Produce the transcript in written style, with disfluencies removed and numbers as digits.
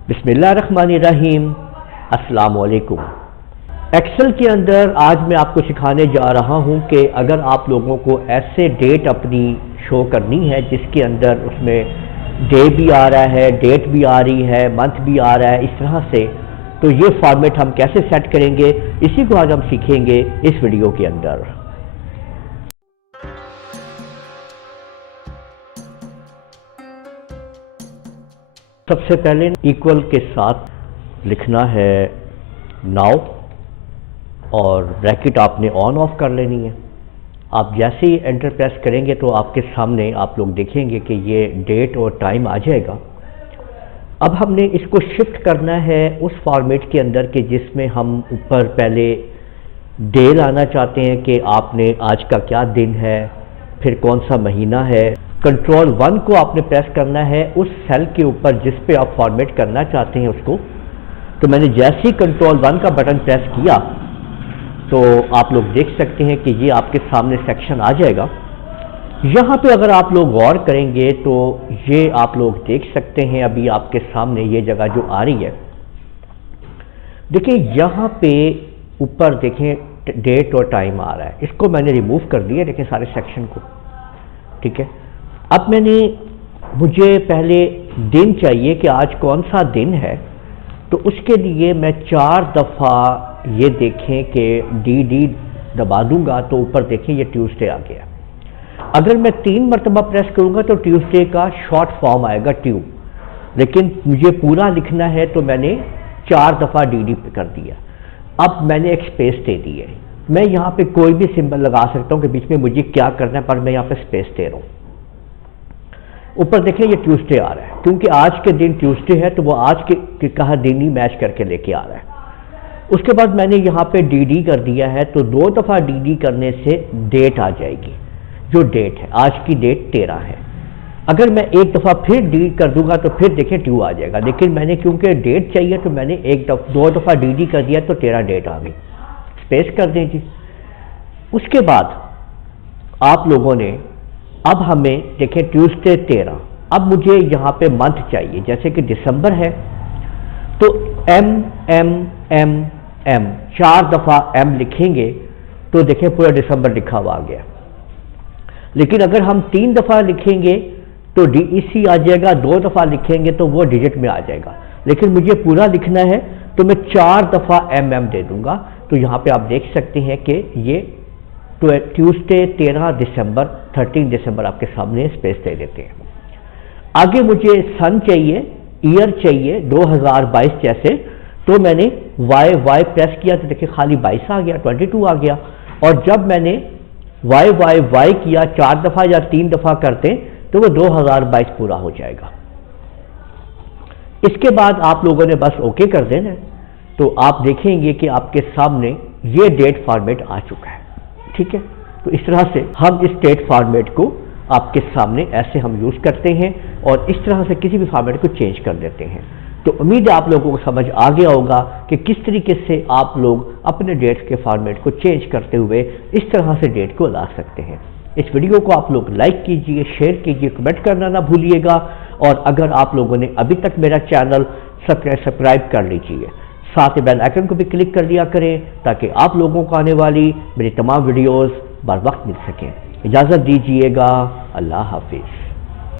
बिस्मिल्लाहिर्रहमानिर्रहीम। अस्सलाम वालेकुम। एक्सेल के अंदर आज मैं आपको सिखाने जा रहा हूं कि अगर आप लोगों को ऐसे डेट अपनी शो करनी है जिसके अंदर उसमें डे भी आ रहा है, डेट भी आ रही है, मंथ भी आ रहा है, इस तरह से, तो ये फॉर्मेट हम कैसे सेट करेंगे, इसी को आज हम सीखेंगे इस वीडियो के अंदर। सबसे पहले इक्वल के साथ लिखना है नाउ और ब्रैकेट आपने ऑन ऑफ कर लेनी है। आप जैसे ही एंटर प्रेस करेंगे तो आपके सामने आप लोग देखेंगे कि ये डेट और टाइम आ जाएगा। अब हमने इसको शिफ्ट करना है उस फॉर्मेट के अंदर कि जिसमें हम ऊपर पहले डे लाना चाहते हैं कि आपने आज का क्या दिन है, फिर कौन सा महीना है। कंट्रोल 1 को आपने प्रेस करना है उस सेल के ऊपर जिस पे आप फॉर्मेट करना चाहते हैं उसको। तो मैंने जैसे ही कंट्रोल 1 का बटन प्रेस किया तो आप लोग देख सकते हैं कि ये आपके सामने सेक्शन आ जाएगा। यहाँ पे अगर आप लोग गौर करेंगे तो ये आप लोग देख सकते हैं अभी आपके सामने ये जगह जो आ रही है, देखिए यहाँ पे ऊपर देखें डेट और टाइम आ रहा है। इसको मैंने रिमूव कर दिया, देखें सारे सेक्शन को, ठीक है। अब मुझे पहले दिन चाहिए कि आज कौन सा दिन है, तो उसके लिए मैं 4 दफ़ा ये देखें कि डी दबा दूंगा तो ऊपर देखें ये ट्यूसडे आ गया। अगर मैं 3 मरतबा प्रेस करूंगा तो ट्यूसडे का शॉर्ट फॉर्म आएगा ट्यू, लेकिन मुझे पूरा लिखना है तो मैंने 4 दफ़ा डी कर दिया। अब मैंने एक स्पेस दे दी है। मैं यहाँ पे कोई भी सिंबल लगा सकता हूँ कि बीच में मुझे क्या करना है, पर मैं यहाँ पे स्पेस दे रहा हूँ। ऊपर देखें ये ट्यूसडे आ रहा है, क्योंकि आज के दिन ट्यूसडे है तो वो आज के कहा दिन ही मैच करके लेके आ रहा है। उसके बाद मैंने यहाँ पे डी कर दिया है, तो 2 दफ़ा डी करने से डेट आ जाएगी। जो डेट है, आज की डेट 13 है। अगर मैं 1 दफ़ा फिर डी कर दूंगा तो फिर देखें ट्यू आ जाएगा, लेकिन मैंने क्योंकि डेट चाहिए तो मैंने 2 दफ़ा डी कर दिया तो 13 डेट आ गई। स्पेस कर दें जी। उसके बाद आप लोगों ने अब हमें देखें ट्यूसडे 13। अब मुझे यहाँ पे मंथ चाहिए, जैसे कि दिसंबर है तो M 4 दफ़ा M लिखेंगे तो देखें पूरा दिसंबर लिखा हुआ आ गया। लेकिन अगर हम 3 दफ़ा लिखेंगे तो DEC आ जाएगा, 2 दफ़ा लिखेंगे तो वो डिजिट में आ जाएगा। लेकिन मुझे पूरा लिखना है तो मैं 4 दफ़ा MM दे दूंगा। तो यहाँ पे आप देख सकते हैं कि ये तो ट्यूसडे 13 दिसंबर 13 दिसंबर आपके सामने स्पेस दे देते हैं। आगे मुझे सन चाहिए, ईयर चाहिए 2022 जैसे, तो मैंने Y प्रेस किया तो देखिए खाली 22 आ गया, 22 आ गया। और जब मैंने Y किया 4 दफ़ा या 3 दफ़ा करते तो वो 2022 पूरा हो जाएगा। इसके बाद आप लोगों ने बस ओके कर देना, तो आप देखेंगे कि आपके सामने ये डेट फॉर्मेट आ चुका है, ठीक है। तो इस तरह से हम इस डेट फॉर्मेट को आपके सामने ऐसे हम यूज़ करते हैं और इस तरह से किसी भी फॉर्मेट को चेंज कर देते हैं। तो उम्मीद है आप लोगों को समझ आ गया होगा कि किस तरीके से आप लोग अपने डेट्स के फॉर्मेट को चेंज करते हुए इस तरह से डेट को ला सकते हैं। इस वीडियो को आप लोग लाइक कीजिए, शेयर कीजिए, कमेंट करना ना भूलिएगा। और अगर आप लोगों ने अभी तक मेरा चैनल सब्सक्राइब कर लीजिए, साथ ही बेल आइकन को भी क्लिक कर लिया करें ताकि आप लोगों को आने वाली मेरी तमाम वीडियोस बर वक्त मिल सकें। इजाज़त दीजिएगा। अल्लाह हाफिज़।